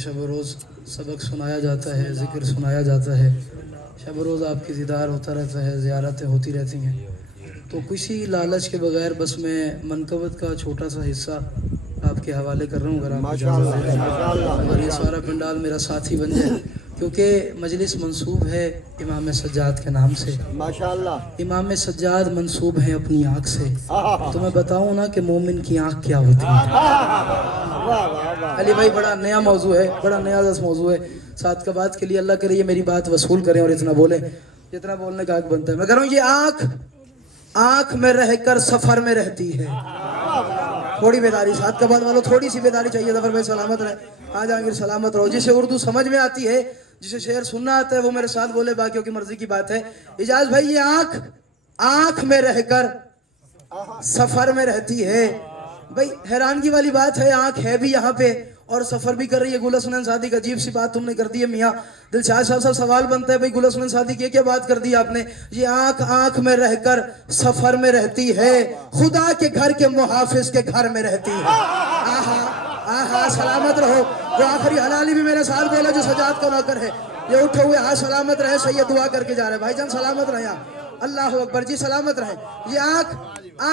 شب و روز سبق سنایا جاتا ہے، ذکر سنایا جاتا ہے، شب و روز آپ کی دیدار ہوتا رہتا ہے، زیارتیں ہوتی رہتی ہیں. تو کسی لالچ کے بغیر بس میں منقبت کا چھوٹا سا حصہ آپ کے حوالے کر رہا ہوں، اگر آپ اجازت دیں، اور یہ سارا پنڈال میرا ساتھی بن جائے، کیونکہ مجلس منسوب ہے امام سجاد کے نام سے. ماشاءاللہ امام سجاد منسوب ہیں اپنی آنکھ سے. تو میں بتاؤں نا کہ مومن کی آنکھ کیا ہوتی ہے. علی بھائی بڑا نیا موضوع ہے، بڑا نیا موضوع ہے. ساتھ کا بات کے لیے اللہ کرے یہ میری بات وصول کریں اور اتنا بولیں جتنا بولنے کا حق بنتا ہے. میں کہہ رہا ہوں یہ آنکھ میں رہ کر سفر میں رہتی ہے. تھوڑی بیداری ساتھ کا بات والوں، تھوڑی سی بیداری چاہیے. ظفر بھائی سلامت رہے، جہانگیر سلامت رہو. جسے اردو سمجھ میں آتی ہے، جسے شعر سننا آتا ہے، وہ میرے ساتھ بولے، باقیوں کی مرضی کی بات ہے. اجاز بھائی یہ آنکھ میں رہ کر سفر میں رہتی ہے. بھائی حیرانگی والی بات ہے، آنکھ ہے بھی یہاں پہ اور سفر بھی کر رہی ہے. گل حسنین صادی کا عجیب سی بات تم نے کر دی ہے میاں دلشاد صاحب. سوال بنتا ہے بھائی گل حسنین صادی کی کیا بات کر دی آپ نے؟ یہ آنکھ میں رہ کر سفر میں رہتی ہے، خدا کے گھر کے محافظ کے گھر میں رہتی ہے. آہا سلامت رہو. وہ آخری حلالی بھی میرے ساتھ بولا جو سجاد کا نوکر ہے، یہ اٹھے ہوئے سلامت رہے. سید دعا کر کے جا رہے ہیں بھائی جان، سلامت رہے. اللہ اکبر جی، سلامت رہے. یہ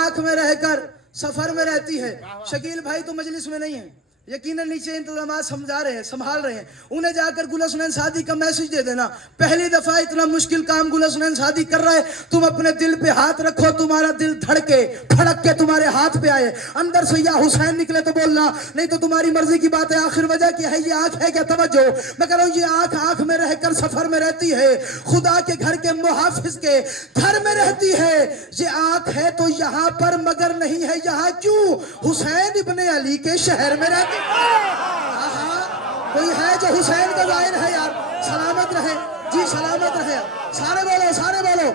آنکھ میں رہ کر سفر میں رہتی ہے. شکیل بھائی تو مجلس میں نہیں ہیں، یقیناً نیچے انتظامات سمجھا رہے ہیں، سنبھال رہے ہیں. انہیں جا کر گل حسنین صادی کا میسج دے دینا، پہلی دفعہ اتنا مشکل کام گل حسنین صادی کر رہا ہے. تم اپنے دل پہ ہاتھ رکھو، تمہارا دل دھڑکے پھڑک کے تمہارے ہاتھ پہ آئے، اندر سے یا حسین نکلے تو بولنا، نہیں تو تمہاری مرضی کی بات ہے. آخر وجہ کیا ہے؟ یہ آنکھ ہے کیا؟ توجہ. میں کہہ رہا ہوں یہ آنکھ میں رہ کر سفر میں رہتی ہے، خدا کے گھر کے محافظ کے گھر میں رہتی ہے. یہ آنکھ ہے تو یہاں پر مگر نہیں ہے یہاں. کیوں؟ حسین ابن علی کے شہر میں رہتی ہے. کوئی ہے جو حسین کا ظاہر ہے یار؟ سلامت رہے جی، سلامت رہے. سارے بولو، سارے بولو.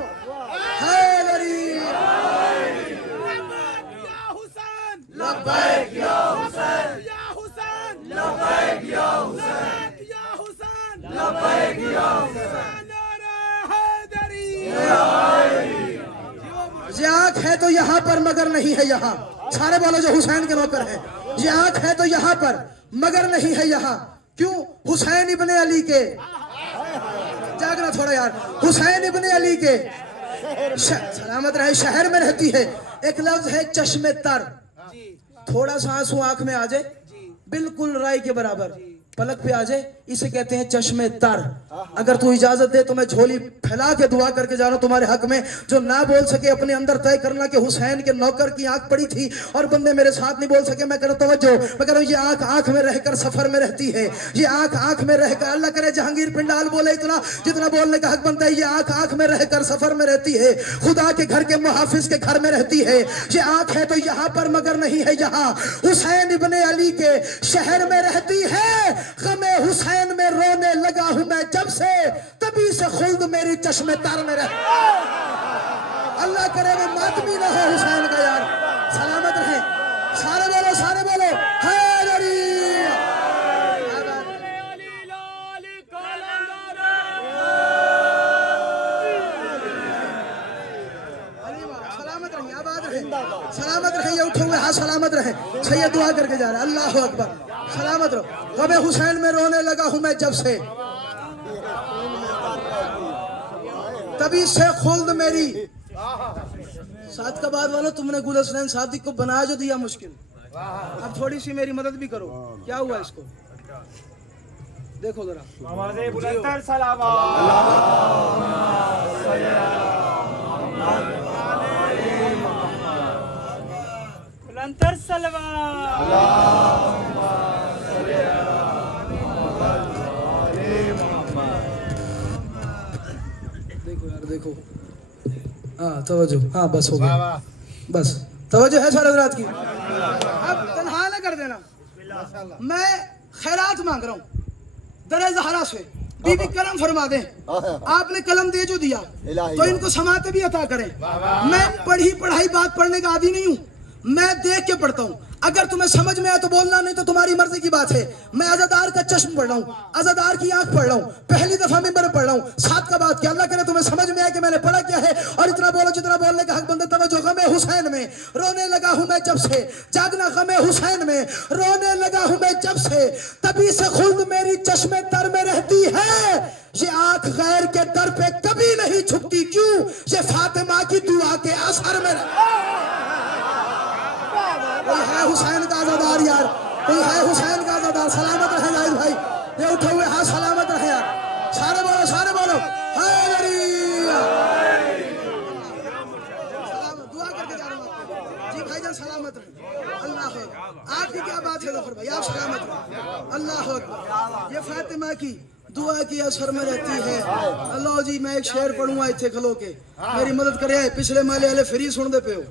لبیک یا حسین، یا حسین لبیک یا حسین، یا حسین لبیک یا حسین. یہ آنکھ ہے تو یہاں پر مگر نہیں ہے یہاں. سارے بولو جو حسین کے نوکر ہیں. یہ آنکھ ہے تو یہاں پر مگر نہیں ہے یہاں. کیوں؟ حسین ابن علی کے، جاگنا تھوڑا یار، حسین ابن علی کے سلامت رہے شہر میں رہتی ہے. ایک لفظ ہے چشم تر. تھوڑا سا آنسو آنکھ میں آ جائے، بالکل رائی کے برابر پلک پہ آ جائے، اسے کہتے ہیں چشم تر. اگر تو اجازت دے تو میں جھولی پھیلا کے دعا کر کے جا رہا ہوں تمہارے حق میں. جو نہ بول سکے اپنے اندر طے کرنا کہ حسین کے نوکر کی آنکھ پڑی تھی اور بندے میرے ساتھ نہیں بول سکے. میں کروں توجہ، میں کروں یہ آنکھ میں رہ کر سفر میں رہتی ہے. یہ آنکھ میں رہ کر، اللہ کرے جہانگیر پنڈال بولے اتنا جتنا بولنے کا حق بنتا ہے. یہ آنکھ میں رہ کر سفر میں رہتی ہے، خدا کے گھر کے محافظ کے گھر میں رہتی ہے. یہ آنکھ ہے تو یہاں پر مگر نہیں ہے یہاں. حسین ابن علی کے شہر میں رہتی ہے. غم حسین میں رونے لگا ہوں میں جب سے، تبھی سے خلد میری چشم تر میں رہتی. اللہ کرے وہ ماتمی نہ ہو حسین کا یار. سلامت رہے. سارے بولو، سارے بولو. سلامت رہے، آباد رہے، سلامت رہے. یہ اٹھے ہوئے سلامت رہے. سید دعا کر کے جا رہا ہے. اللہ اکبر. سلامت رہو. غم حسین میں رونے لگا ہوں میں جب سے، تبھی سے خلد میری. ساتھ کا بعد والو، تم نے گل حسنین صادی کو بنا جو دیا مشکل، اب تھوڑی سی میری مدد بھی کرو. کیا ہوا اس کو دیکھو ذرا. بلندر دیکھو یار، دیکھو. ہاں توجہ، ہاں بس ہو گیا، بس توجہ ہے سارے حضرات کی. اب تنہا نہ کر دینا. میں خیرات مانگ رہا ہوں در زہرا سے. بی بی کرم فرما دیں. آپ نے قلم دے جو دیا تو ان کو سماعتیں بھی عطا کریں. میں پڑھائی بات پڑھنے کا عادی نہیں ہوں، میں دیکھ کے پڑھتا ہوں. اگر تمہیں سمجھ میں آئے تو بولنا، نہیں تو تمہاری مرضی کی بات ہے. میں عزادار کا چشم پڑھ رہا ہوں، عزادار کی آنکھ پڑھ رہا ہوں، پہلی دفعہ ممبر پڑھ رہا ہوں. ساتھ کا بات کیا، اللہ کرے تمہیں سمجھ میں آئے کہ میں نے پڑھا کیا ہے اور اتنا بولو جتنا بولنے کا حق بندہ. توجہ غم حسین میں رونے لگا ہوں میں جب سے, جاگنا غم حسین میں رونے لگا ہوں میں جب سے, تبھی سے خلد میری چشمے تر میں رہتی ہے, یہ آنکھ غیر کے در پہ کبھی نہیں چھپتی, کیوں یہ فاطمہ کی دعا کے اثر میں. کوئی ہے حسین کا عزادار یار, کوئی ہے حسین کا عزادار؟ سلامت رہے زاہد بھائی, یہ اٹھے ہوئے ہاں سلامت رہے یار, سارے بولو سارے بولو حیدری. سلامت دعا کر کے جا رہا ہوں جی بھائی جان, سلامت رہے. اللہ اکبر, آپ کی کیا بات ہے ظفر بھائی, آپ سلامت رہے. اللہ اکبر, یہ فاطمہ کی دعا کی اثر میں رہتی ہے. اللہ جی میں ایک شعر پڑھوں گا اتھے کھلو کے, میری مدد کرے. پچھلے مالے والے فری سن دے پہ ہو,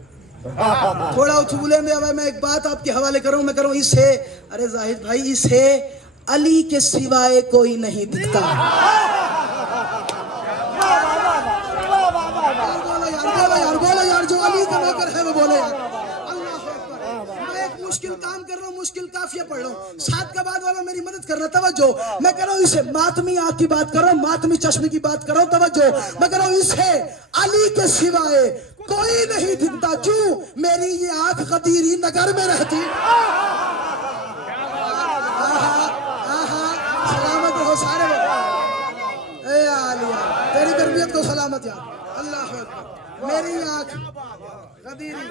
تھوڑا اتھولے میں. میں ایک بات آپ کے حوالے کروں, میں کروں اسے, ارے زاہد بھائی اسے علی کے سوائے کوئی نہیں دکھتا. بولو یار, جو علی کا نوکر ہے وہ بولے یار. اللہ اکبر, میں ایک مشکل کام کر رہا ہوں, مشکل قافیہ پڑھ رہا ہوں, ساتھ کا بعد والا میری مدد کرنا. توجہ, میں کر رہا ہوں اسے ماتمی آنکھ کی بات کر رہا ہوں, ماتمی چشمے کی بات کر رہا ہوں. توجہ, میں کر رہا ہوں اسے علی کے سوائے کوئی نہیں دکھتا, کیوں میری یہ آنکھ غدیری نگر میں رہتی. سلامت رہو سارے, اے عالیہ تیری تربیت کو سلامت یار. اللہ اکبر, میری آنکھ غدیری,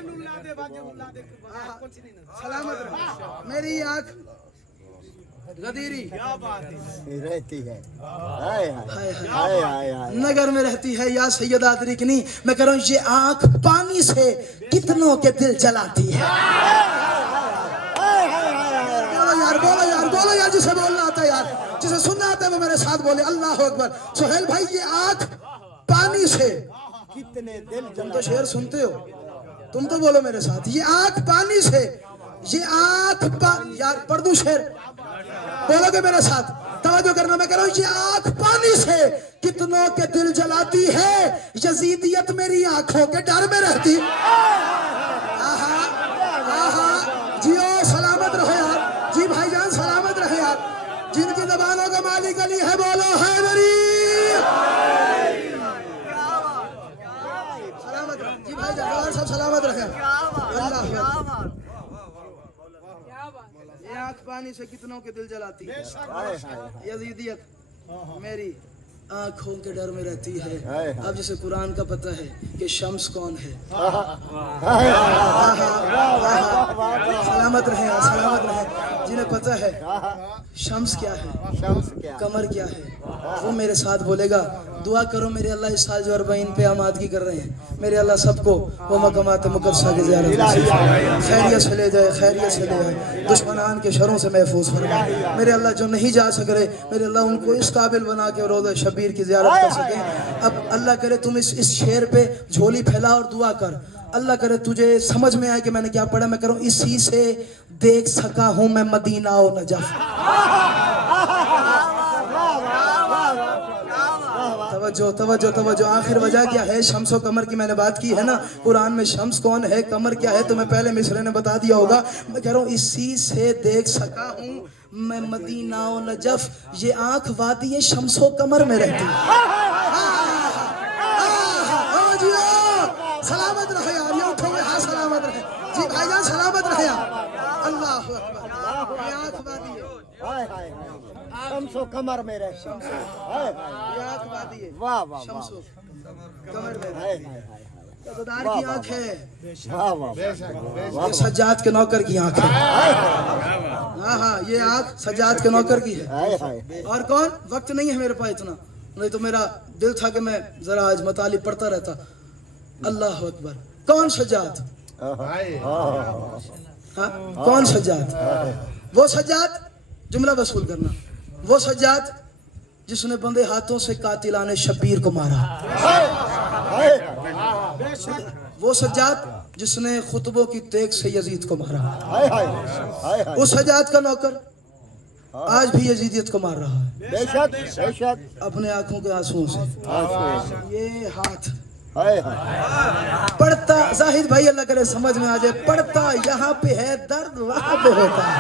سلامت رہو, میری آنکھ غدیری رہتی ہے, نگر میں رہتی ہے یا سیدہ ادرکنی. میں کہہ رہا ہوں یہ آنکھ پانی سے کتنوں کے دل جلاتی ہے. بولو یار, بولو یار, بولو یار, جسے بولنا آتا ہے یار, جسے سننا آتا ہے وہ میرے ساتھ بولے. اللہ اکبر. سہیل بھائی یہ آنکھ پانی سے کتنے دل تم تو شعر سنتے ہو, تم تو بولو میرے ساتھ, یہ آنکھ پانی سے, یہ آنکھ یار پڑھ دوں شعر, بولو گے میرے ساتھ, توجہ کرنا. میں کہہ رہا ہوں یہ آنکھ پانی سے کتنوں کے دل جلاتی ہے, یزیدیت میری آنکھوں کے ڈر میں رہتی. جیو سلامت رہو یار, جی بھائی جان سلامت رہے یار, جن کی زبانوں کا مالک علی ہے بولو حیدری. سلامت رہے جی بھائی جان, سب سلامت رہے. اللہ یہ آنکھ پانی سے کتنوں کے دل جلاتی ہے, یزیدیت میری آنکھوں کے ڈر میں رہتی ہے. اب جسے قرآن کا پتہ ہے کہ شمس کون ہے. سلامت رہے, سلامت رہے, جنہیں پتہ ہے شمس کیا ہے, قمر کیا ہے, وہ میرے ساتھ بولے گا. دعا کرو میرے اللہ اس سال جو 40 پہ آمادگی کر رہے ہیں, میرے اللہ سب کو وہ مقامات مقدسہ کی زیارت خیریت سے لے جائے, خیریت سے لے جائے, دشمنان کے شروں سے محفوظ فرمائے. میرے اللہ جو نہیں جا سک رہے, میرے اللہ ان کو اس قابل بنا کے روضہ شبیر کی زیارت کر سکیں. اب اللہ کرے تم اس شعر پہ جھولی پھیلا اور دعا کر, اللہ کرے تجھے سمجھ میں آئے کہ میں نے کیا پڑھا. میں کروں اسی سے دیکھ سکا ہوں میں مدینہ و نجف. توجہ توجہ توجہ, آخر وجہ کیا ہے, شمس و قمر کی میں نے بات کی ہے نا. قرآن میں شمس کون ہے, قمر کیا ہے, تمہیں پہلے مصرے نے بتا دیا ہوگا. میں کہہ رہا ہوں اسی سے دیکھ سکا ہوں میں مدینہ و نجف, یہ آنکھ وادی شمس و قمر میں رہتی. سلامت رہے یار, یہ اٹھو گے, ہاں سلامت رہے جی بھائی جان, سلامت رہے یار. اللہ اکبر, یہ آنکھ وادی ہے, شمس و قمر میں رہے, یہ آنکھ وادی ہے, واہ واہ, شمس و قمر میں رہتی. عزادار کی آنکھ ہے, یہ سجاد کے نوکر کی آنکھ ہے. ہاں یہ آنکھ سجاد کے نوکر کی ہے. اور کون, وقت نہیں ہے میرے پاس اتنا, نہیں تو میرا دل تھا کہ میں ذرا آج مطالب پڑھتا رہتا. اللہ اکبر, کون سجاد, کون سجاد, وہ سجاد, جملہ وصول کرنا, وہ سجاد جس نے بندے ہاتھوں سے قاتلان شبیر کو مارا. وہ سجاد جس نے خطبوں کی تیغ سے یزید کو مارا. اس سجاد کا نوکر آج بھی یزیدیت کو مار رہا ہے اپنے آنکھوں کے آنسوؤں سے. یہ ہاتھ پڑھتا, زاہد بھائی اللہ کرے سمجھ میں آ جائے, پڑھتا یہاں پہ ہے, درد وہاں پہ ہوتا ہے.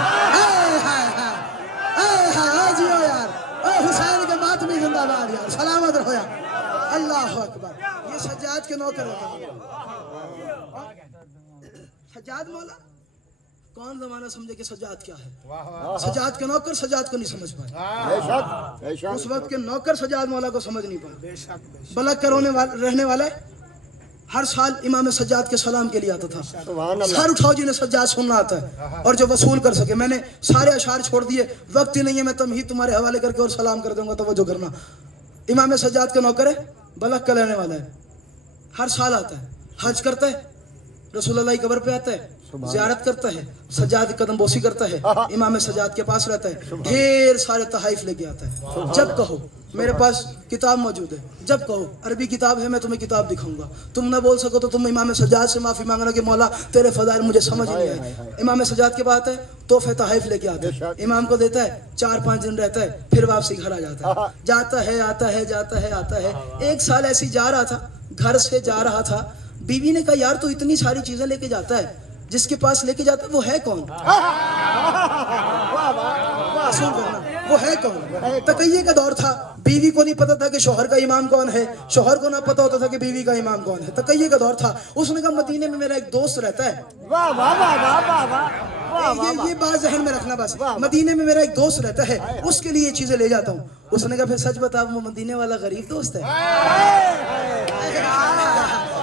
جیو یار, حسین کے ماتمی زندہ باد یار, سلامت رہو یار. अल्लाह अकबर। ये सज्जाद के नौकर होता है। सज्जाद मौला कौन जमाना समझे कि सज्जाद क्या है। सज्जाद के नौकर सज्जाद को नहीं समझ पाए। बेशक बेशक उस वक्त के नौकर सज्जाद मौला को समझ नहीं पाए। बलक कर रहने वाले हर साल इमाम सज्जाद के सलाम के लिए आता था। सुभान अल्लाह। सर उठाओ जिन्हें सज्जाद सुनना आता है और जो वसूल कर सके। मैंने सारे अशार छोड़ दिए, वक्त ही नहीं है, मैं तमहीद तुम्हारे हवाले करके और सलाम कर दूंगा, तवज्जो करना। इमाम सज्जाद का नौकर है, बलक का रहने वाला है, हर साल आता है, हज करता है, रसूलुल्लाह की कब्र पे आता है, ज़ियारत करता है, सज्जाद की कदम बोसी करता है, इमाम सज्जाद के पास रहता है, ढेर सारे तहाइफ लेके आता है। जब कहो मेरे पास किताब मौजूद है, जब कहो अरबी किताब है, मैं तुम्हें किताब दिखाऊंगा, तुम ना बोल सको तो तुम इमाम सज्जाद से माफ़ी मांगना कि मौला तेरे फज़ाइल मुझे समझ नहीं आए। इमाम सज्जाद के पास आता है, तोहफे तहाइफ लेके आता है, इमाम को देता है, 4-5 दिन रहता है, फिर वापसी घर आ जाता है। जाता है आता है जाता है आता है। एक साल ऐसी जा रहा था, घर से जा रहा था, बीवी ने कहा यार तो इतनी सारी चीजें लेके जाता है, जिसके पास लेके जाता है वो है कौन। सुन करना, वो है कौन। तकैये का दौर था, बीवी को नहीं पता था कि शोहर का इमाम कौन है, शोहर को ना पता होता था कि बीवी का इमाम कौन है। तकैये का दौर था। उसने कहा मदीने में मेरा एक दोस्त रहता है। वाह वाह वाह वाह वाह वाह ये बात जहन में रखना बस। मदीने में मेरा एक दोस्त रहता है, उसके लिए ये चीजें ले जाता हूँ। उसने कहा फिर सच बता, वो मदीने वाला गरीब दोस्त है।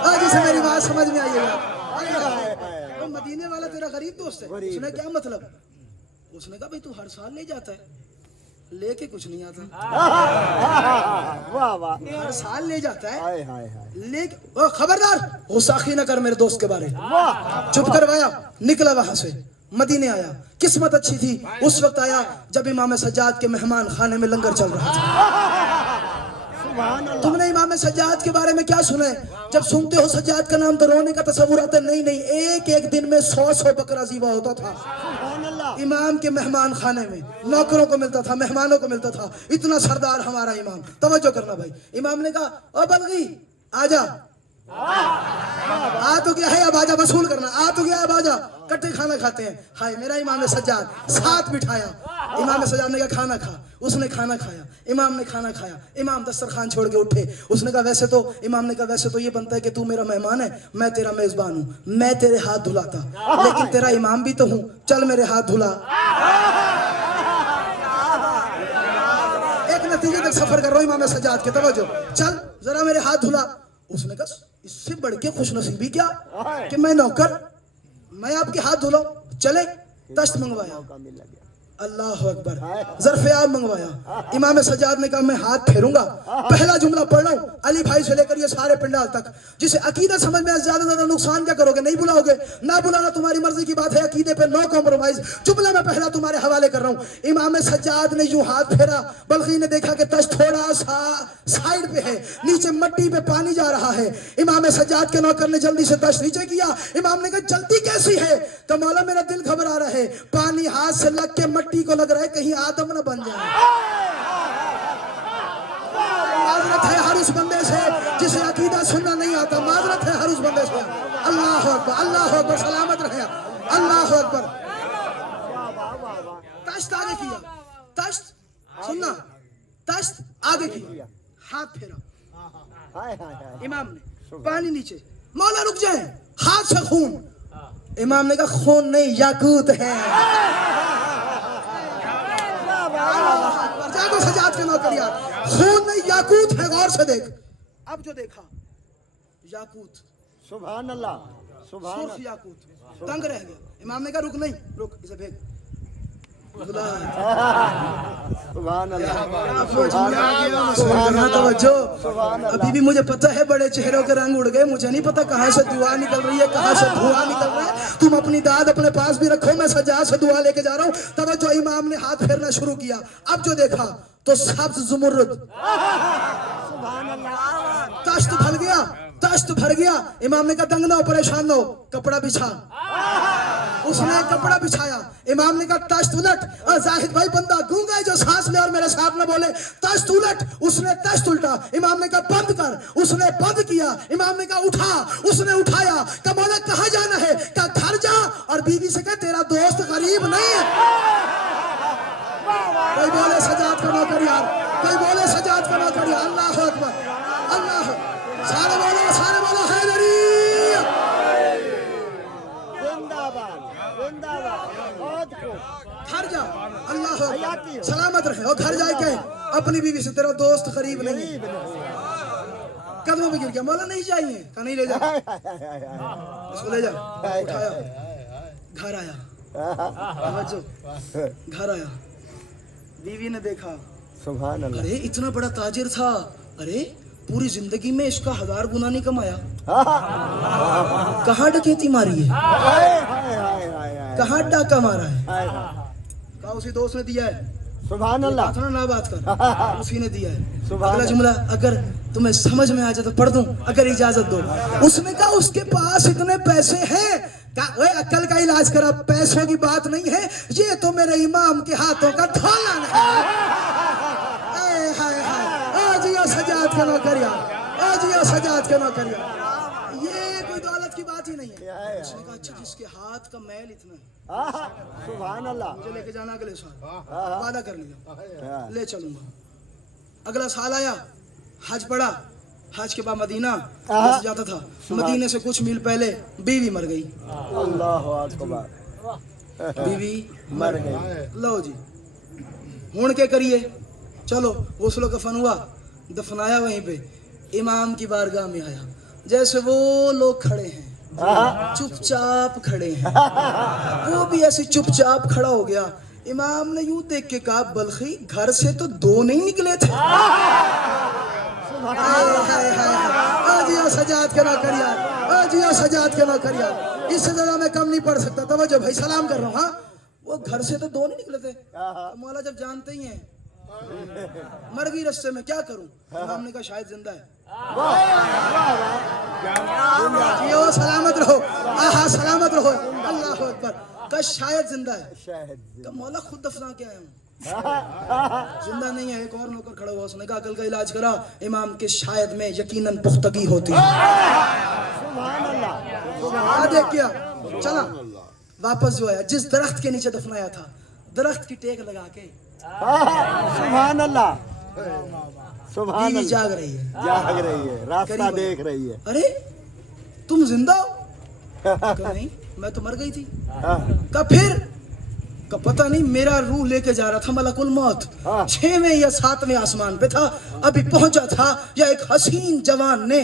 आज इसे मेरी बात समझ में आइएगा। मदीने वाला तेरा गरीब दोस्त है। उसने क्या मतलब। उसने कहा भाई तू हर साल ले जाता है, लेके कुछ नहीं आता। वाह वाह हर साल ले जाता है, हाय हाय हाय लेके खबरदार गुस्साखी न कर मेरे दोस्त के बारे। वाह चुप करवाया, निकला वहां से, मदीने आया। किस्मत अच्छी थी, उस वक्त आया जब इमाम सज्जाद के मेहमान खाने में लंगर चल रहा था। सुभान अल्लाह। तुमने इमाम सज्जाद के बारे में क्या सुना है। जब सुनते हो सज्जाद का नाम तो रोने का तस्वुर आता है। नहीं नहीं, एक एक दिन में 100 बकरा ज़िबा होता था। सुभान अल्लाह। इमाम के मेहमान खाने में नौकरों को मिलता था, मेहमानों को मिलता था। इतना सरदार हमारा इमाम। तवज्जो करना भाई। इमाम ने कहा ओ बलगी आजा, आ तो गया है अब आजा, वसूल करना। आ तो गया अब आजा, कट्टे खाना खाते हैं। हाय मेरा इमाम सज्जाद, साथ बिठाया। इमाम सज्जाद ने कहा खाना खा। उसने खाना खाया, इमाम ने खाना खाया। इमाम दस्तरखान छोड़ के उठे। उसने कहा वैसे तो, इमाम ने कहा वैसे तो ये बनता है कि तू मेरा मेहमान है, मैं तेरा मेजबान हूँ, मैं तेरे हाथ धुलाता, लेकिन तेरा इमाम भी तो हूँ, चल मेरे हाथ धुला। एक नतीजे तक सफर कर रहा हूँ इमाम सज्जाद के। तवज्जो, चल जरा मेरे हाथ धुला। उसने कहा इससे बढ़ के खुशनसीबी क्या कि मैं नौकर, मैं आपके हाथ धुलाऊं। चले, तश्त मंगवाया। अल्लाह अकबर, ज़र्फ़े आब मंगवाया। इमाम सज्जाद ने कहा मैं हाथ फेरूंगा, पहला जुमला पढ़ रहा हूँ, अली भाई से लेकर ये सारे पिंडाल तक। जिसे अकीदा समझ में ज्यादा नुकसान क्या करोगे, नहीं बुलाओगे, ना बुलाना तुम्हारी मर्जी की बात है, अकीदे पे नो कॉम्प्रोमाइज। जुमला मैं पहला तुम्हारे हवाले कर रहा हूँ। इमाम सज्जाद ने यूं हाथ फेरा, बल्कि ने देखा कि तश्त थोड़ा सा साइड पे है, नीचे मट्टी पे पानी जा रहा है। इमाम सज्जाद के नौकर ने जल्दी से तश्त नीचे किया। इमाम ने कहा जल्दी कैसी है। तो मौला मेरा दिल घबरा रहा है, पानी हाथ से लग के मट्टी को लग रहा है, कहीं आदम न बन जाए। माजरत है हर उस बंदे से जिसे अकीदा सुनना नहीं आता। माजरत है हर उस बंदे से। अल्लाह अकबर, अल्लाह अकबर, सलामत रहे, अल्लाह अकबर। तश्त आगे किया, तश्त सुनना, तश्त आगे किया, हाथ फेरा हाय हाय हाय। इमाम ने, पानी नीचे। मौला रुक जाए, हाथ से खून। इमाम ने कहा खून नहीं, याकूत है। जागो सज्जाद के नौकरिया, खून नहीं याकूत है, गौर से देख। अब जो देखा याकूत, सुभान अल्लाह। सुभान सुर्ख याकूत, तंग रह गया। इमाम ने कहा रुक नहीं, रुक इसे फेंक। सुभान अल्लाह। अभी भी मुझे पता है बड़े चेहरों के रंग उड़ गए। मुझे नहीं पता कहाँ से दुआ निकल रही है, कहाँ से धुआं निकल रहा है। तुम अपनी दाद अपने पास भी रखो, मैं सज्जाद से दुआ लेके जा रहा हूँ। तब जो इमाम ने हाथ फेरना शुरू किया, अब जो देखा तो सब्ज जुमुर्रद, तश्त भर गया, तश्त भर गया। इमाम ने कहा दंग ना हो, परेशान ना हो, कपड़ा बिछा। उसने कपड़ा बिछाया। इमाम ने कहा तश्त उलट। जाहिद भाई बंदा गूंगा है जो सांस ले और मेरे साथ न बोले। तश्त उलट। उसने तश्त उल्टा। इमाम ने कहा बंद कर। उसने बंद किया। इमाम ने कहा उठा। उसने उठाया। कहा मौला कहाँ जाना है। कहा घर जा। और बीवी से कहा तेरा दोस्त गरीब नहीं है। कोई बोले सज्जाद का नौकर यार, कोई बोले सज्जाद का नौकर यार। अल्लाह अकबर, अल्लाह सारे बोलो हैदरी जिंदाबाद जिंदाबाद बहुत खूब घर जा अल्लाह सलामत रहे और घर जाए के अपनी बीवी से तेरा दोस्त करीब नहीं है कदमों में गिर गया मौला नहीं चाहिए कहा नहीं ले जा इसको ले जा उठाया घर आया तवज्जो घर आया बीवी ने देखा सुभान अल्लाह अरे इतना बड़ा ताजिर था अरे पूरी जिंदगी में इसका 1000 गुना नहीं कमाया कहाँ डकैती मारी है हाय हाय हाय हाय कहाँ डाका मारा है हाय कहा उसी दोस्त ने दिया है सुभान अल्लाह बात ना बात कर उसी ने दिया है सुभान अगला जुमला अगर तुम्हें समझ में आ जाए तो पढ़ दूं अगर इजाजत दो उसने कहा उसके पास इतने पैसे हैं ओए अक्ल का इलाज करा पैसों की बात नहीं है ये तो मेरे इमाम के हाथों का ढोलन है हाय हाय हाय आज ये सजाद के नौकरिया आज ये सजाद के नौकरिया ये कोई दौलत की बात ही नहीं है उसने कहा अच्छा जिसके हाथ का मैल इतना है सुभान अल्लाह मुझे लेके जाना अगले साल हाँ। वादा कर लिया ले चलूंगा अगला साल आया हज पड़ा हज के बाद मदीना जैसे जाता था मदीने से कुछ मील पहले बीवी मर गई अल्लाह अकबर बीवी मर गई लो जी हुण के करिए चलो गुस्लो कफन हुआ दफनाया वहीं पे इमाम की बारगाह में आया जैसे वो लोग खड़े हैं चुपचाप खड़े हैं वो भी ऐसे चुपचाप खड़ा हो गया इमाम ने यूं देख के कहा बल्खी घर से तो 2 नहीं निकले थे आज या सजाद के नौकरिया आज या सजाद के नौकरिया इससे ज्यादा मैं कम नहीं पढ़ सकता तवज्जो भाई सलाम कर रहा हूँ हाँ वो घर से तो 2 नहीं निकले थे मौला जब जानते ही हैं मर गई रस्ते में क्या करूं इमाम ने कहा शायद जिंदा है जियो सलामत रहो आहा सलामत रहो अल्लाह अकबर का शायद जिंदा है शायद तो मौला खुद दफना के आया हूँ जिंदा नहीं है एक और नौकर खड़ा हुआ उसने कहा अकल का इलाज करा इमाम के शायद में यकीनन पुख्तगी होती है सुभान अल्लाह देख क्या चला वापस जो आया जिस दरख्त के नीचे दफनाया था दरख्त की टेक लगा के सुभान अल्लाह सुभान बीवी अल्लाह जाग रही है जाग रही है रास्ता करीब देख रही है अरे तुम जिंदा हो कहा नहीं मैं तो मर गई थी का फिर का पता नहीं मेरा रूह लेके जा रहा था मलकुल मौत 6वें या 7वें आसमान पे था अभी पहुंचा था या एक हसीन जवान ने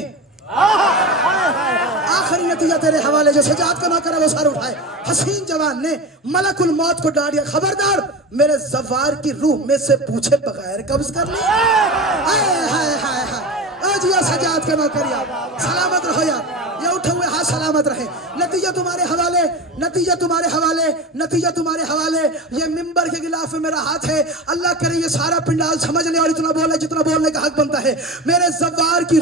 आखिरी नतीजा तेरे हवाले जो सजाद का नौकर है वो सर उठाए हसीन जवान ने मलकुल मौत को डांट दिया खबरदार मेरे जवार की रूह में से पूछे बगैर कब्ज कर ली हाय हाय हाय हाय आज या सजाद का नौकरिया सलामत रहो यार ये उठे हुए हाथ सलामत रहे नतीजा तुम्हारे हवाले नतीजा तुम्हारे हवाले नतीजा तुम्हारे हवाले ये मिंबर के खिलाफ में मेरा हाथ है अल्लाह करे ये सारा पिंडाल समझ ले और इतना बोले जितना बोलने का हक बनता है मेरे जवार की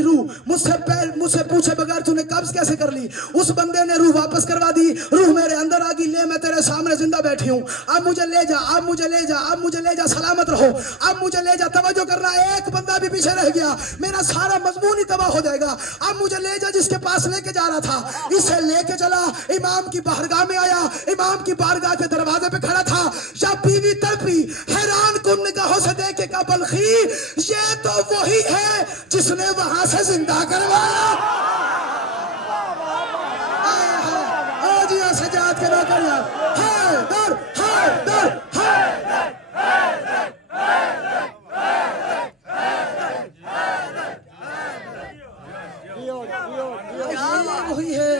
रूह मुझसे पूछे बगैर तूने कब्ज कैसे कर ली उस बंदे ने रूह वापस करवा दी रूह मेरे अंदर आ गई ले मैं तेरे सामने जिंदा बैठी हूँ अब मुझे ले जा अब मुझे ले जा अब मुझे ले जा सलामत रहो अब मुझे ले जा तवज्जो करना एक बंदा भी पीछे रह गया मेरा सारा मजमून ही तबाह हो जाएगा अब मुझे ले जा जिसके पास लेके जा रहा था इसे लेके चला इमाम की बारगाह में आया इमाम की बारगाह के दरवाजे पे खड़ा था जब बीवी तड़पी हैरान कुन निगाहों से देखे का बल्खी ये तो वही है जिसने वहां से जिंदा करवाया आज ये सजाद के नौकरिया हैदर हैदर हैदर वही है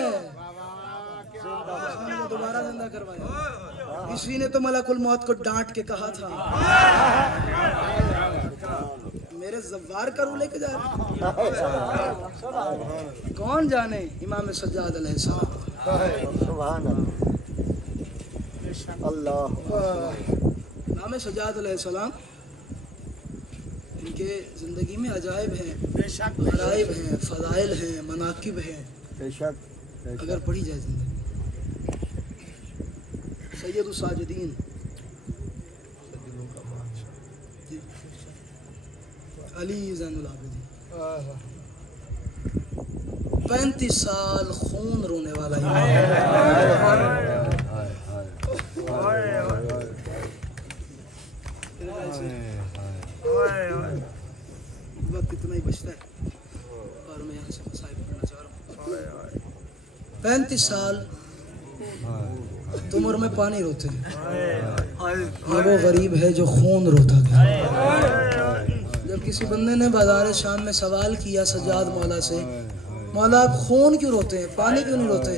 दोबारा जिंदा करवाया इसी ने तो मलकुल मौत को डांट के कहा था मेरे जव्वार का रूह लेके जा रहा कौन जाने इमाम सज्जाद अलैहिस्सलाम सुभान अल्लाह इमाम सज्जाद अलैहिस्सलाम इनके जिंदगी में अजायब हैं गराइब हैं फजाइल हैं मनाकिब हैं बेशक अगर पढ़ी जाए जिंदगी सैयद साजिदीन अली ज़ैनुल आबिदीन 35 साल खून रोने वाला वक्त इतना ही बचता है और मैं यहाँ से मसाइब करना चाह रहा हूँ। 35 साल तो उम्र में पानी रोते हैं, ये वो गरीब है जो खून रोता गया। जब किसी बंदे ने बाजार शाम में सवाल किया सज्जाद मौला से, मौला आप खून क्यों रोते हैं, पानी क्यों नहीं रोते?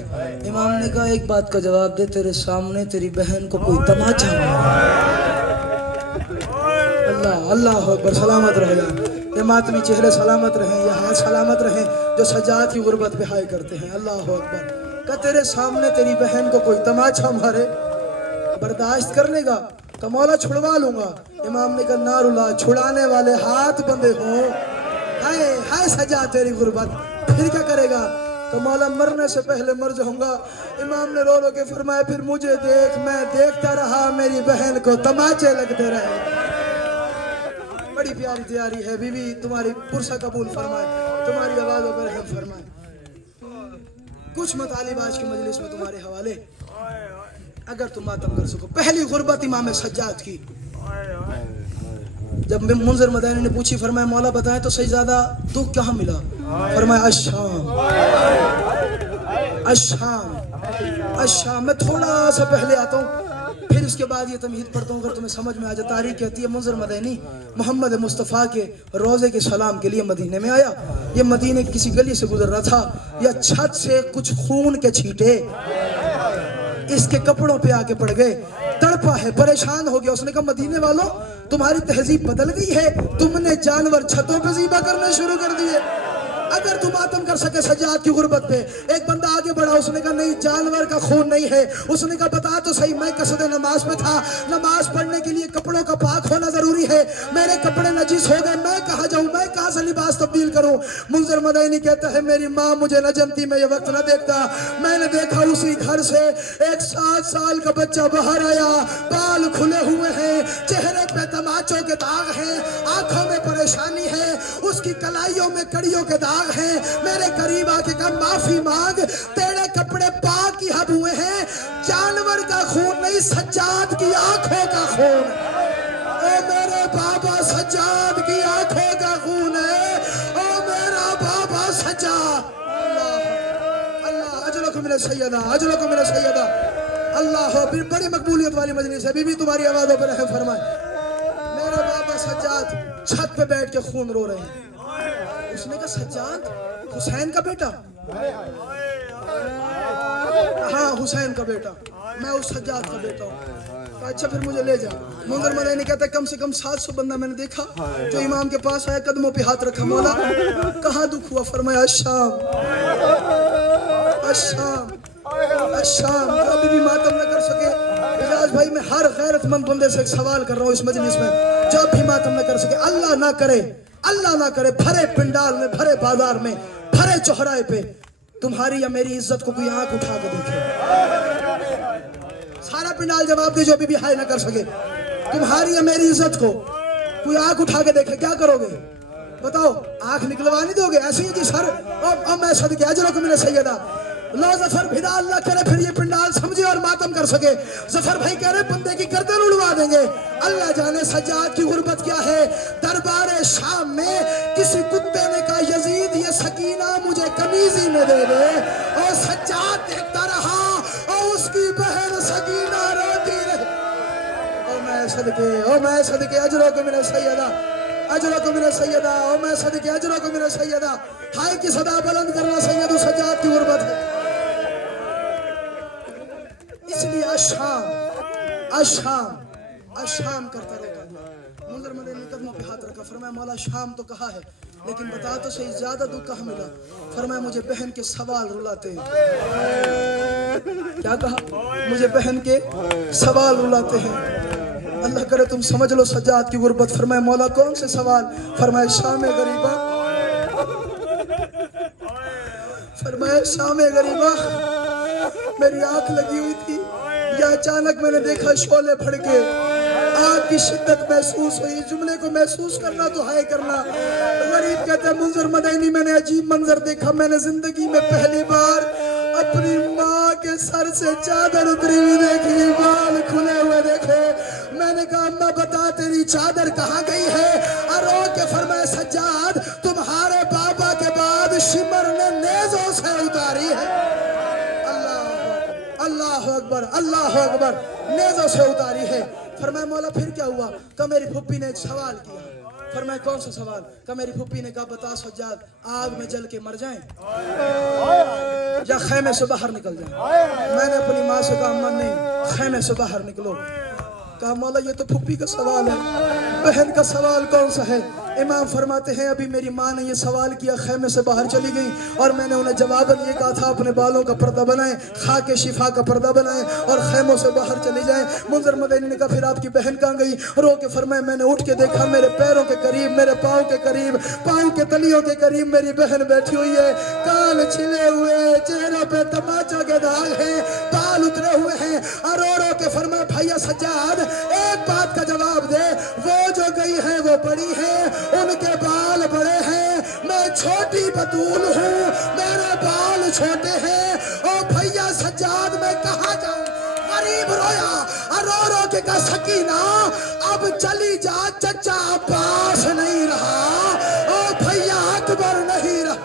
इमाम ने कहा एक बात का जवाब दे, तेरे सामने तेरी बहन को कोई तमाचा मारा। अल्लाह अल्लाह अकबर, सलामत रहेगा ये मातमी चेहरे, सलामत रहें, ये हाथ सलामत रहें जो सज्जाद की गुर्बत पे हाय करते हैं। अल्लाह अकबर। का तेरे सामने तेरी बहन को कोई तमाचा मारे, बर्दाश्त कर लेगा? तो मौला छुड़वा लूंगा। इमाम ने कहा ना रुला, छुड़ाने वाले हाथ बंधे हों। हाय हाय सज्जाद तेरी गुर्बत, फिर क्या करेगा? तो मौला मरने से पहले मर जाऊंगा। इमाम ने रो रो के फरमाया फिर मुझे देख, मैं देखता रहा मेरी बहन को तमाचे लगते रहे। बड़ी प्यारी तैयारी है बीवी, तुम्हारी पुरसा कबूल फरमाए, तुम्हारी आवाज़ों पर रहम फरमाए। कुछ मतालिब आज की मजलिस में तुम्हारे हवाले, अगर तुम मातम कर सको। पहली गुर्बत इमाम सज्जाद की। जब मुंज़िर मदनी ने पूछी, फरमाया मौला बताएं तो सही ज़्यादा दुख कहाँ मिला? फरमाया अश्शाम, अश्शाम, अश्शाम। मैं थोड़ा सा पहले आता हूँ, फिर उसके बाद ये तमहीद पढ़ता हूँ, अगर तुम्हें समझ में आ जाए। तारीख कहती है मुंज़िर मदनी मोहम्मद मुस्तफ़ा के रोज़े के सलाम के लिए मदीने में आया। ये मदीने की किसी गली से गुजर रहा था, या छत से कुछ खून के छींटे इसके कपड़ों पे आके पड़ गए। तड़पा है, परेशान हो गया। उसने कहा मदीने वालों तुम्हारी तहजीब बदल गई है, तुमने जानवर छतों पे ज़िबा करने शुरू कर दिए। अगर तुम आतम कर सके सज्जाद की गुर्बत पे। एक बंदा आगे बढ़ा, उसने कहा नहीं जानवर का खून नहीं है। उसने कहा बता तो सही, मैं कसद नमाज में था, नमाज पढ़ने के लिए कपड़ों का पाक होना जरूरी है, मेरे कपड़े नजीस हो गए, मैं कहाँ जाऊँ, मैं कहाँ से लिबास तब्दील करूँ? मुंज़िर मदनी कहता है मेरी माँ मुझे न जनती, मैं ये वक्त न देखता। मैंने देखा उसी घर से एक 7 साल का बच्चा बाहर आया, बाल खुले हुए हैं, चेहरे पे तमाचों के दाग हैं, आंखों में परेशानी है, उसकी कलाइयों में कड़ियों के दाग हैं। मेरे करीब आके कहा माफी मांग, तेरे कपड़े पाक ही हब हुए हैं, जानवर का खून नहीं सज्जाद की आंखों का खून। ओ मेरे बाबा सज्जाद की आंखों का खून है, ओ मेरा बाबा सज्जाद। अल्लाह अल्लाह अजलकुम मिन सैयदा, अजलकुम मिन सैयदा। अल्लाह बड़ी मकबूलियत वाली मजलिस है। बीबी तुम्हारी आवाज़ों पर रहम फरमाए। मेरे बाबा सज्जाद छत पे बैठ के खून रो रहे हैं। उसने कहा सज्जाद हुसैन का बेटा? हाँ हुसैन का बेटा, मैं उस सज्जाद का बेटा हूँ। अच्छा फिर मुझे ले जा। मुंज़िर मदनी कहता है कम से कम 700 बंदा मैंने देखा जो इमाम के पास आया, कदमों पे हाथ रखा, मौला कहाँ दुख हुआ? फरमाया अश्शाम, अश्शाम, अश्शाम। अभी भी मातम न कर सके इजाज भाई, मैं हर गैरतमंद बंदे से एक सवाल कर रहा हूँ इस मजलिस में, जब भी मातम न कर सके, अल्लाह ना करे, अल्लाह ना करे, भरे पिंडाल में, भरे बाजार में, भरे चौराहे पे तुम्हारी या मेरी इज्जत को कोई आंख उठा के देखे। सारा पिंडाल जवाब दे जो अभी भी हाय ना कर सके। तुम्हारी या मेरी इज्जत को कोई आंख उठा के देखे, क्या करोगे बताओ? आंख निकलवा नहीं दोगे? ऐसे ही जी सर, अब मैं सदके अजरकुम मिन सैयदा। लो जफर भिदा, अल्लाह करे फिर ये पिंडाल समझे और मातम कर सके। जफर भाई कह रहे बंदे की गर्दन उड़वा देंगे। अल्लाह जाने सज्जाद की गुर्बत क्या है। दरबार शाम में किसी कुत्ते ने कहा यजीद ये सकीना मुझे कमीजी में दे दे, और सज्जाद देखता रहा और उसकी बहन सकीना रोती रही। ओ मैं सदके, ओ मैं सदके अजरकुम मिन सैयदा, अजरकुम मिन सैयदा, ओ मैं सदके अजरकुम मिन सैयदा। हाय की सदा बुलंद करना सैयद सज्जाद की गुर्बत है। इसलिए अशाम, अशाम, अशाम करता रहता। मुंज़िर मदनी ने कदमों पे हाथ रखा, फरमाया मौला शाम तो कहा है, लेकिन बता तो सही ज्यादा दुख कहाँ मिला? फरमाया मुझे बहन के सवाल रुलाते हैं। क्या कहा? मुझे बहन के सवाल रुलाते हैं। अल्लाह करे तुम समझ लो सज्जाद की गुर्बत। फरमाया मौला कौन से सवाल? फरमाया शाम गरीबा, फरमाया शाम गरीबा मेरी आंख लगी हुई थी, या अचानक मैंने देखा शोले फड़के, आग की शिद्दत महसूस हुई। जुमले को महसूस करना तो हाय करना। गरीब कहता है मुंज़िर मदनी मैंने अजीब मंजर देखा। मैंने जिंदगी में पहली बार अपनी माँ के सर से चादर उतरी हुई देखी, बाल खुले हुए देखे। मैंने कहा अम्मा बता तेरी चादर कहाँ गई है? और रो के फरमाया सज्जाद अल्लाह अकबर, नेज़ों से उतारी है। फरमाया मौला फिर क्या हुआ? कहा मेरी फुप्पी ने एक सवाल किया। फरमाया कौन सा सवाल? कहा मेरी फुप्पी ने कहा बता सज्जाद, आग में जल के मर जाएं या खैमे से बाहर निकल जाएं? मैंने अपनी माँ से कहा अम्मा नहीं, खैमे से बाहर निकलो। कहा मौला ये तो फुप्पी का सवाल है, बहन का सवाल कौन सा है? इमाम फरमाते हैं अभी मेरी माँ ने ये सवाल किया, खैमे से बाहर चली गई और मैंने उन्हें जवाबन ये कहा था अपने बालों का पर्दा बनाएं, खाके शिफा का पर्दा बनाएं और खैमों से बाहर चली जाएं। मुंज़र मदनी ने कहा फिर आपकी बहन कहाँ गई? रो के फरमाए मैंने उठ के देखा मेरे पैरों के करीब, मेरे पाँव के करीब, पाँव के तलियों के करीब मेरी बहन बैठी हुई है। कान छिले हुए, चेहरे पे तमाचा के दाग हैं, बाल उतरे हुए हैं। और रो रो के फरमाए भैया सज्जाद एक बात का जवाब दे, वो जो गई है वो बड़ी है, उनके बाल बड़े हैं, मैं छोटी बतूल हूँ, मेरे बाल छोटे हैं। ओ भैया सज्जाद मैं कहाँ जाऊँ? गरीब रोया और रो रो के कहा सकीना अब चली जा, चचा अब्बास नहीं रहा, ओ भैया अकबर नहीं रहा।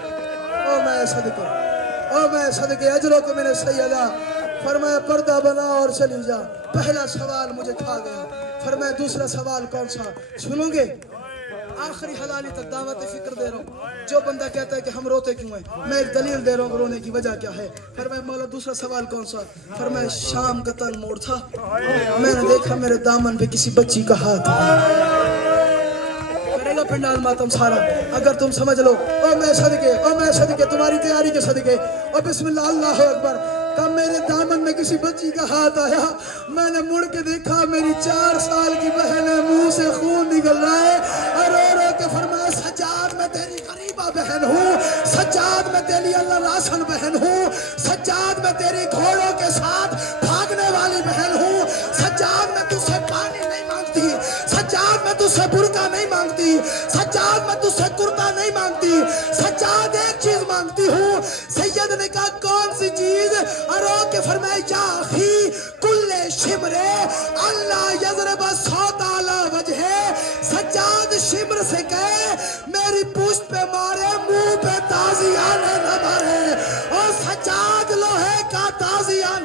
ओ मैं सदके अजरों को मैंने सैयदा फरमाया पर्दा बना और चली जा। पहला सवाल मुझे खा गया। फरमाया दूसरा सवाल कौन सा? सुनोगे? आखिरी हलाली तक दावत फिक्र दे रहा हूँ। जो बंदा कहता है कि हम रोते क्यों हैं, मैं एक दलील दे रहा हूँ रोने की वजह क्या है। फरमाया मौला दूसरा सवाल कौन सा? फरमाया शाम का तन मोड़ था, मैंने देखा मेरे दामन पे किसी बच्ची का हाथ है। करेगा पिंडाल मातम सारा अगर तुम समझ लो। ओ मैं सदके तुम्हारी तैयारी के सदके, और बिस्मिल्लाह अल्लाह अकबर। कब मेरे दामन में किसी बच्ची का हाथ आया, मैंने मुड़ के देखा मेरी 4 साल की बहन है, मुंह से खून निकल रहा है। और रो रो के फरमाया सज्जाद मैं तेरी गरीबा बहन हूँ, सज्जाद मैं तेरी अल्लाह रासन बहन हूँ, सज्जाद मैं तेरी घोड़ों के साथ भागने वाली बहन हूँ, सज्जाद मैं तुझसे पानी नहीं मांगती, सज्जाद मैं तुझसे बुर्का नहीं मांगती, सज्जाद मैं तुझसे कुर्ता नहीं मांगती, सज्जाद एक चीज मांगती हूँ। सैयद ने कहा कौन सी चीज? अरो के फरमाया या अखी कुल्ले शिमरे अल्लाह यज़रब सौता अला वजहे। सज्जाद शिमर से कहे मेरी पुश्त पे मारे, मुंह पे ताजियाने न मारे। और सज्जाद लोहे का ताजियान।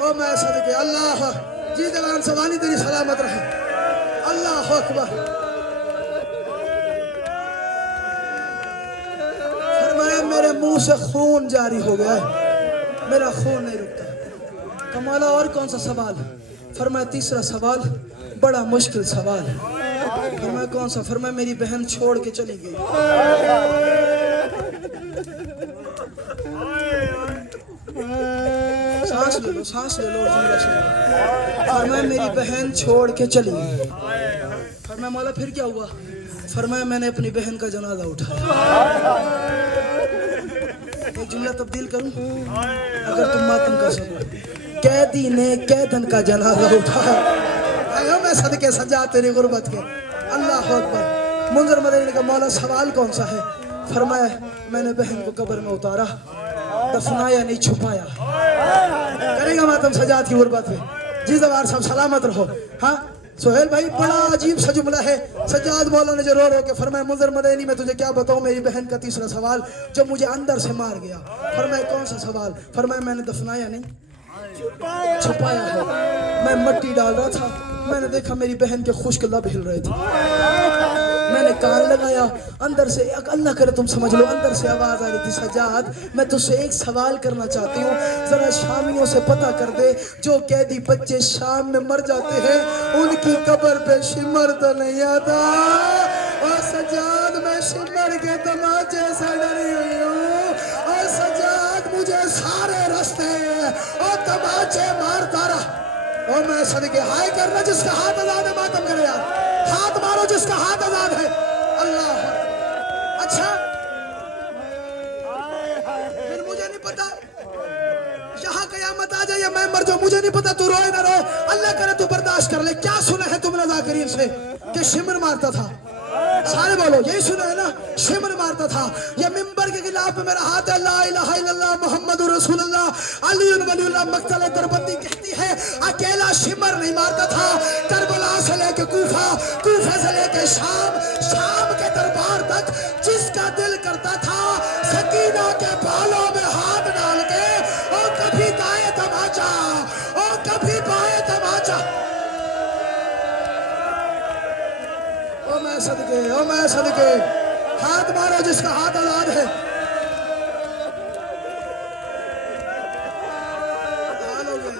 ओ मैं सदके अल्लाह जी जवान सवानी तेरी सलामत रहे। अल्लाह अकबर। मेरे मुंह से खून जारी हो गया है, मेरा खून नहीं रुकता। कमाला और कौन सा सवाल? फरमाया तीसरा सवाल बड़ा मुश्किल सवाल है। फरमाया कौन सा? फरमाया मेरी बहन छोड़ के चली गई। सांस ले लो फरमाया मेरी बहन छोड़ के चली गई। फरमाया मौला फिर क्या हुआ? फरमाया मैंने अपनी बहन का जनाजा उठाया। एक जुमला तब्दील करूं अगर तुम मातम कर सको। कैदी ने कैदन का जनाजा उठाया। आया मैं सदके सजा तेरी गुर्बत के। अल्लाह अकबर। मुंज़र मदनी ने कहा मौला सवाल कौन सा है? फरमाया मैंने बहन को कब्र में उतारा, दफनाया नहीं छुपाया। करेगा मातम सजाद की गुर्बत पे। जी जवार साहब सलामत रहो। हाँ सोहेल भाई बड़ा अजीब सा जुमला है। सज्जाद मौला ने जो रो रो के फरमाया मुंज़र मदनी मैं तुझे क्या बताऊं मेरी बहन का तीसरा सवाल जो मुझे अंदर से मार गया। फरमाया कौन सा सवाल? फरमाया मैंने दफनाया नहीं छुपाया है। मैं मिट्टी डाल रहा था, मैंने देखा मेरी बहन के खुश्क लब हिल रहे थे, मैंने कान लगाया, अंदर से अल्लाह करे तुम समझ लो अंदर से आवाज आ रही थी सज्जाद मैं तुझसे एक सवाल करना चाहती हूँ, जरा शामियों से पता कर दे जो कैदी बच्चे शाम में मर जाते हैं उनकी कब्र पे शिमर तो नहीं आता। और सज्जाद मैं शिमर के तमाचे से डरी हुई हूँ। और सज्जाद मुझे सारे रास्ते और तमाचे मारता रहा। और मैं सदके हाय करना जिसका हाथ आजाद है मातम करे यार, हाथ मारो जिसका हाथ आजाद है। अल्लाह अच्छा फिर मुझे नहीं पता यहाँ कयामत आ जाए या मैं मर जाऊं मुझे नहीं पता, तू रोए ना रोए अल्लाह करे तू बर्दाश्त कर ले। क्या सुना है तुमने रज़ा करीम से कि शिमर मारता था? सारे बोलो यही सुना है ना, शिमर मारता था। ये मिंबर के खिलाफ में मेरा हाथ है ला इलाहा इल्लल्लाह मुहम्मदुर रसूलुल्लाह अली वलीउल्लाह मक्तल दरबंदी कहती है अकेला शिमर नहीं मारता था। करबला से लेके कूफा, कूफे से लेके शाम, शाम के दरबार तक जिसका दिल करता था सकीना के बालों में हाथ डाल के और कभी दाएं میں صدقے او میں صدقے ہاتھ مارو جس کا ہاتھ آزاد ہے حال ہو گیا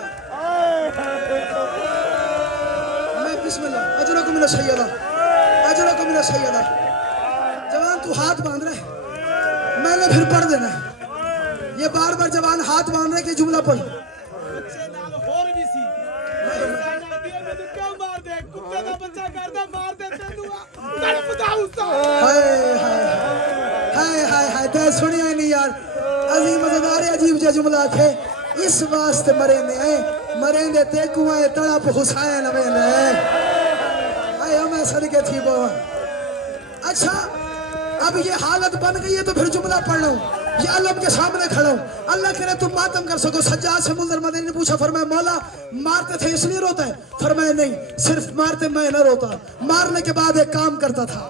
میں بسم اللہ اجرکم من السیدہ اجرکم من السیدہ جوان تو ہاتھ باندھ رہے میں نے پھر پڑھ دینا ہے یہ بار بار جوان ہاتھ باندھ رہے کہ جملہ پڑھ سنیا نہیں یار عظیم عزدار عجیب جا جملہ آکھے اس واسطے مرین دے تے کنوائے تڑپ حسین امین آئے میں صدقے تھی بہن اچھا اب یہ حالت بن گئی ہے تو پھر جملہ پڑھ لوں یہ علم کے سامنے کھڑا ہوں اللہ کرے تم ماتم کر سکو سجاد سے منظر مدنی نے پوچھا فرمایا مولا مارتے تھے اس لیے روتا ہے فرمایا نہیں صرف مارتے میں نہ روتا مارنے کے بعد ایک کام کرتا تھا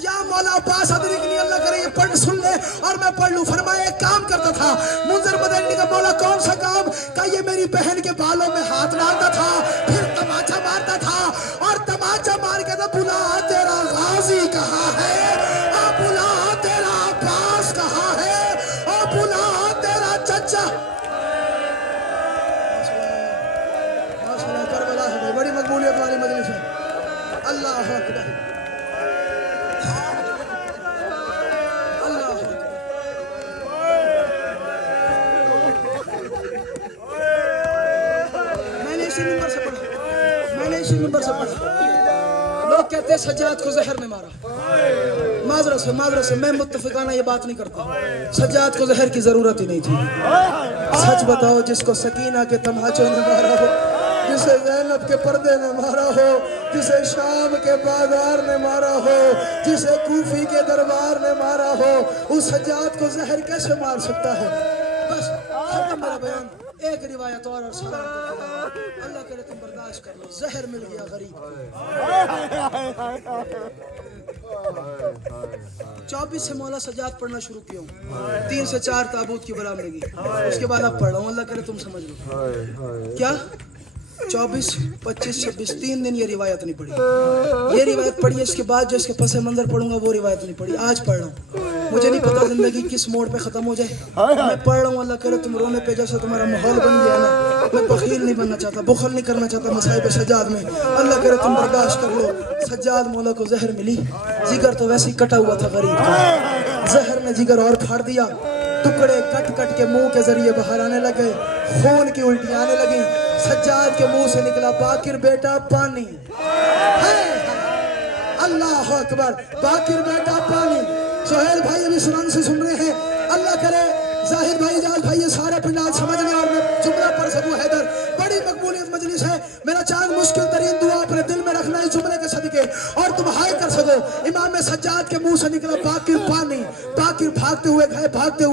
یا مولا عباس ادری کے لیے اللہ کرے یہ پڑھ سن لے اور میں پڑھ لوں فرمایا ایک کام کرتا تھا منظر مدنی کا مولا کون سا کام کہ یہ میری بہن کے بالوں میں ہاتھ ڈالتا تھا پھر تماچا مارتا تھا اور تماچا مار کے تو بلا تیرا غازی کہاں ہے بلا تیرا عباس کہاں ہے اور بلا تیرا چچا کربلا ہے بڑی مقبولیت والی مجلس ہے اللہ اکبر میں نے اسی نمبر سے پڑھا لوگ کہتے ہیں سجاد کو زہر نے مارا معذرت سے میں متفقانہ یہ بات نہیں کرتا سجاد کو زہر کی ضرورت ہی نہیں تھی سچ بتاؤ جس کو سکینہ کے تماچوں نے مارا ہو جسے زینب کے پردے نے مارا ہو جسے شام کے بازار نے مارا ہو جسے کوفی کے دربار نے مارا ہو اس سجاد کو زہر کیسے مار سکتا ہے بس ختم میرا بیان ایک روایت اور سلام اللہ کرے تم برداشت کر لو زہر مل گیا غریب 24 سے مولا سجاد پڑھنا شروع کیا ہوں 3 سے 4 تابوت کی برآمدگی اس کے بعد اب پڑھ رہا ہوں اللہ کرے تم سمجھ لو کیا 24 25 26 3 دن یہ روایت نہیں پڑھی یہ روایت پڑھی اس کے بعد جو اس کے پس منظر پڑھوں گا وہ روایت نہیں پڑھی آج پڑھ رہا ہوں مجھے نہیں پتا زندگی کس موڑ پہ ختم ہو جائے میں پڑھ رہا ہوں اللہ کرے تم رونے پہ جیسا تمہارا ماحول بن گیا نا میں بخیل نہیں بننا چاہتا بخل نہیں کرنا چاہتا مصائب سجاد میں اللہ کرے تم برداشت کر لو سجاد مولا کو زہر ملی جگر تو ویسے ہی کٹا ہوا تھا غریب کا زہر نے جگر اور پھاڑ دیا ٹکڑے کٹ کٹ کے منہ کے ذریعے باہر آنے لگے خون کی الٹی آنے لگی سجاد کے منہ سے نکلا باقر بیٹا پانی اللہ اکبر باقر بیٹا پانی سہیل بھائی ابھی سنان سے سن رہے ہیں اللہ کرے زاہد بھائی جاز بھائی یہ سارے پنڈال سمجھ لیں اور میں جملہ پڑھ سکوں حیدر بڑی مقبولیت مجلس ہے میرا چاند مشکل ترین دعا اپنے دل میں رکھنا اس جملے کے صدقے اور تم ہائے کر سکو امام سجاد کے منہ سے نکلا باقر پانی باقر بھاگتے ہوئے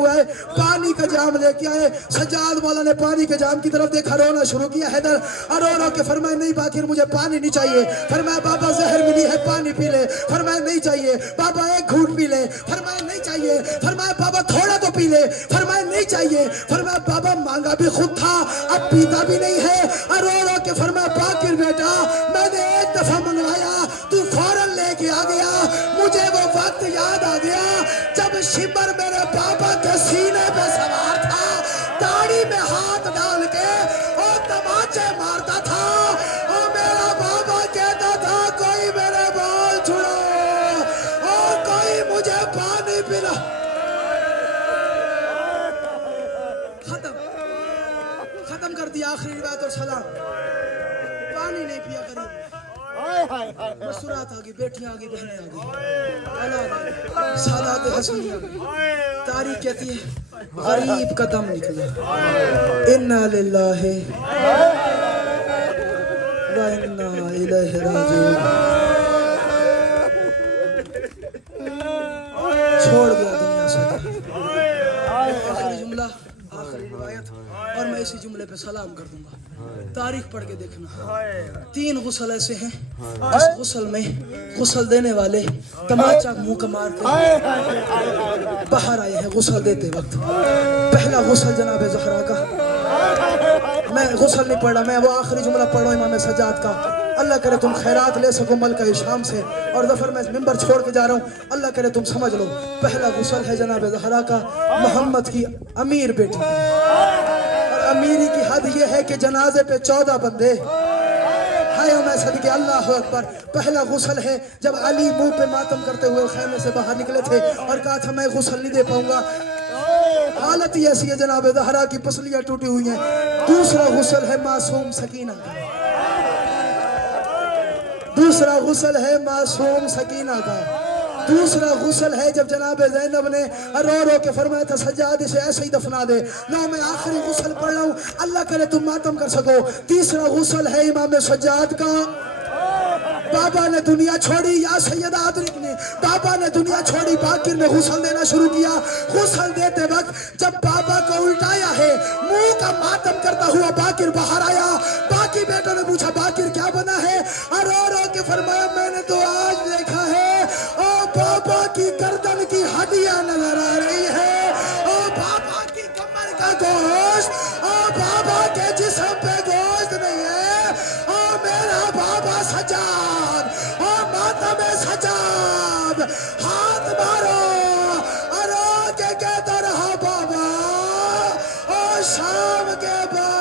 آئے پانی کا جام لے کے آئے سجاد مولا نے پانی کے جام کی طرف دیکھا رونا شروع کیا حیدر اور رو کے فرمایا نہیں باقر مجھے پانی نہیں چاہیے فرمایا بابا زہر ملی ہے پانی پی لے فرمایا نہیں چاہیے بابا ایک گھونٹ پی لے فرمایا نہیں چاہیے فرمایا بابا تھوڑا تو پی لے فرمایا نہیں چاہیے فرمایا بابا مانگا بھی خود تھا اب پیتا بھی نہیں ہے اور رو کے فرمایا باقر بیٹا میں نے ایک دفعہ منگوایا تو فوراً لے کے آ گیا مجھے وہ وقت یاد آ گیا جب شمر میرے بابا کے سینے پہ سوار تھا داڑھی میں ہاتھ ڈال کے اور تماچے مارتا تھا اور میرا بابا کہتا تھا کوئی میرے بال چھڑاؤ اور کوئی مجھے پانی پلا ختم کر دیا آخری روایت اور سلام پانی نہیں پیا غریب مسرات آگئی بیٹیاں آگئی بہنیں آگئی سادات حسنی آگئی تاریخ کہتی ہے غریب کا دم نکلا انا للہ و انا الیہ راجعون چھوڑ گیا دنیا سے آخری جملہ آخری روایت اور میں اسی جملے پہ سلام کر دوں گا تاریخ پڑھ کے دیکھنا 3 غسل ایسے ہیں جس غسل میں غسل دینے والے تماچا منہ کا مار کے باہر آئے ہیں غسل دیتے وقت پہلا غسل جناب زہرا کا میں غسل نہیں پڑھ رہا، میں وہ آخری جملہ پڑھ رہا ہوں امام سجاد کا. اللہ کرے تم خیرات لے سکو ملکہ شام سے. اور ظفر میں ممبر چھوڑ کے جا رہا ہوں، اللہ کرے تم سمجھ لو. پہلا غسل ہے جناب زہرا کا، محمد کی امیر بیٹی. اور امیری کی حد یہ ہے کہ جنازے پہ 14 بندے. ہائے میں صدقے اللہ اکبر. پہلا غسل ہے جب علی منہ پہ ماتم کرتے ہوئے خیمے سے باہر نکلے تھے اور کہا تھا میں غسل نہیں دے پاؤں گا. حالت ہی ایسی ہے جناب زہرا کی پسلیاں ٹوٹی ہوئی ہیں. دوسرا غسل ہے معصوم سکینہ کا. دوسرا غسل ہے معصوم سکینہ کا. دوسرا غسل ہے جب جناب زینب نے رو رو کے فرمایا تھا سجاد اسے ایسے ہی دفنا دے. لو میں آخری غسل پڑھ رہا ہوں، اللہ کرے تم ماتم کر سکو. تیسرا غسل ہے امام سجاد کا. بابا نے دنیا چھوڑی، یا سیدہ ادرکنی، بابا نے دنیا چھوڑی، باقر نے غسل دینا شروع کیا. غسل دیتے وقت جب بابا کو الٹایا ہے، منہ کا ماتم کرتا ہوا باقر باہر آیا. باقی بیٹوں نے پوچھا باقر کیا بنا ہے؟ اور رو رو کے فرمایا میں نے تو آج دیکھا ہے او بابا کی گردن کی ہڈیاں نظر آ رہی ہے، او بابا کی کمر کا گوشت، او بابا کے جسم پہ گوشت نہیں ہے. او میرا بابا سجاد، او ماتم سجاد، ہاتھ مارو. اور کے کہتا رہا بابا او شام کے بعد